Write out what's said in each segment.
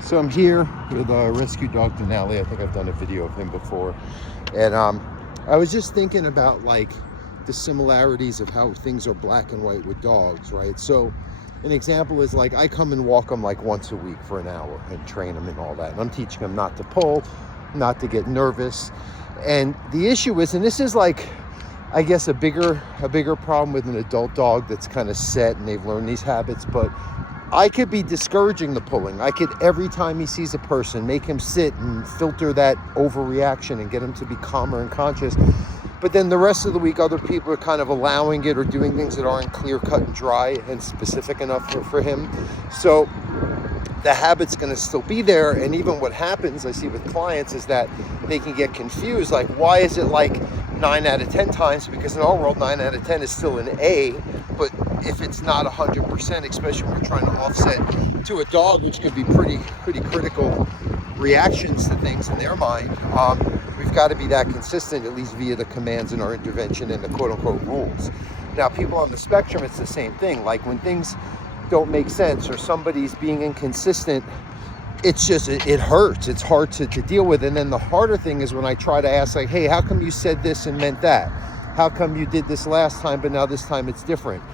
So I'm here with rescue dog Denali. I think I've done a video of him before. And I was just thinking about like the similarities of how things are black and white with dogs, right? So an example is like I come and walk them like once a week for an hour and train them and all that. And I'm teaching them not to pull, not to get nervous. And the issue is, and this is like, I guess a bigger problem with an adult dog that's kind of set and they've learned these habits, but I could be discouraging the pulling. I could, every time he sees a person, make him sit and filter that overreaction and get him to be calmer and conscious. But then the rest of the week, other people are kind of allowing it or doing things that aren't clear cut and dry and specific enough for him. So the habit's going to still be there. And even what happens, I see with clients, is that they can get confused. Like, why is it like 9 out of 10 times? Because in our world, 9 out of 10 is still an A. But if it's not 100%, especially when we're trying to offset to a dog, which could be pretty critical reactions to things in their mind, we've got to be that consistent, at least via the commands in our intervention and the quote-unquote rules. Now, people on the spectrum, it's the same thing. Like when things don't make sense or somebody's being inconsistent, it's just, it hurts. It's hard to deal with. And then the harder thing is when I try to ask, like, hey, how come you said this and meant that? How come you did this last time, but now this time it's different?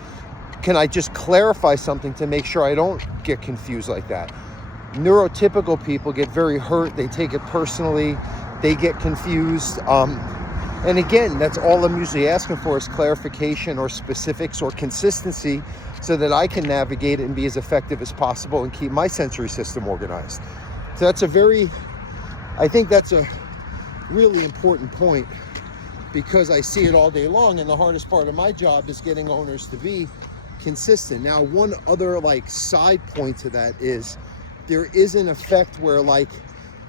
Can I just clarify something to make sure I don't get confused like that? Neurotypical people get very hurt. They take it personally. They get confused. And again, that's all I'm usually asking for is clarification or specifics or consistency so that I can navigate it and be as effective as possible and keep my sensory system organized. So I think that's a really important point, because I see it all day long, and the hardest part of my job is getting owners to be consistent. Now, one other like side point to that is there is an effect where like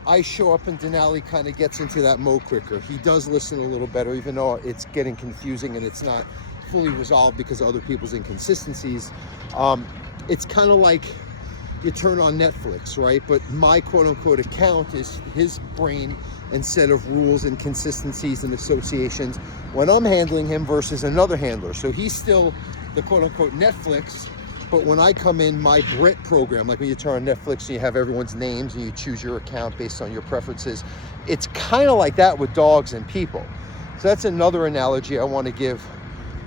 I show up and Denali kind of gets into that mode quicker. He does listen a little better, even though it's getting confusing and it's not fully resolved because of other people's inconsistencies. It's kind of like you turn on Netflix, right? But my quote-unquote account is his brain and set of rules and consistencies and associations when I'm handling him versus another handler. So he's still the quote-unquote Netflix, but when I come in, my Brit program, like when you turn on Netflix and you have everyone's names and you choose your account based on your preferences, it's kind of like that with dogs and people. So that's another analogy I want to give,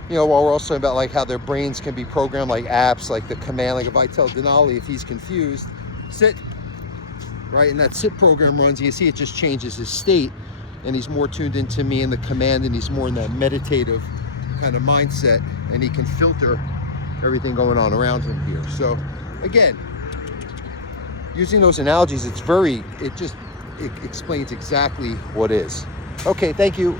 you know, while we're also talking about like how their brains can be programmed, like apps, like the command, like if I tell Denali, if he's confused, sit, right? And that sit program runs, you see it just changes his state and he's more tuned into me and the command, and he's more in that meditative kind of mindset, and he can filter everything going on around him here. So again, using those analogies, it explains exactly what is. Okay, thank you.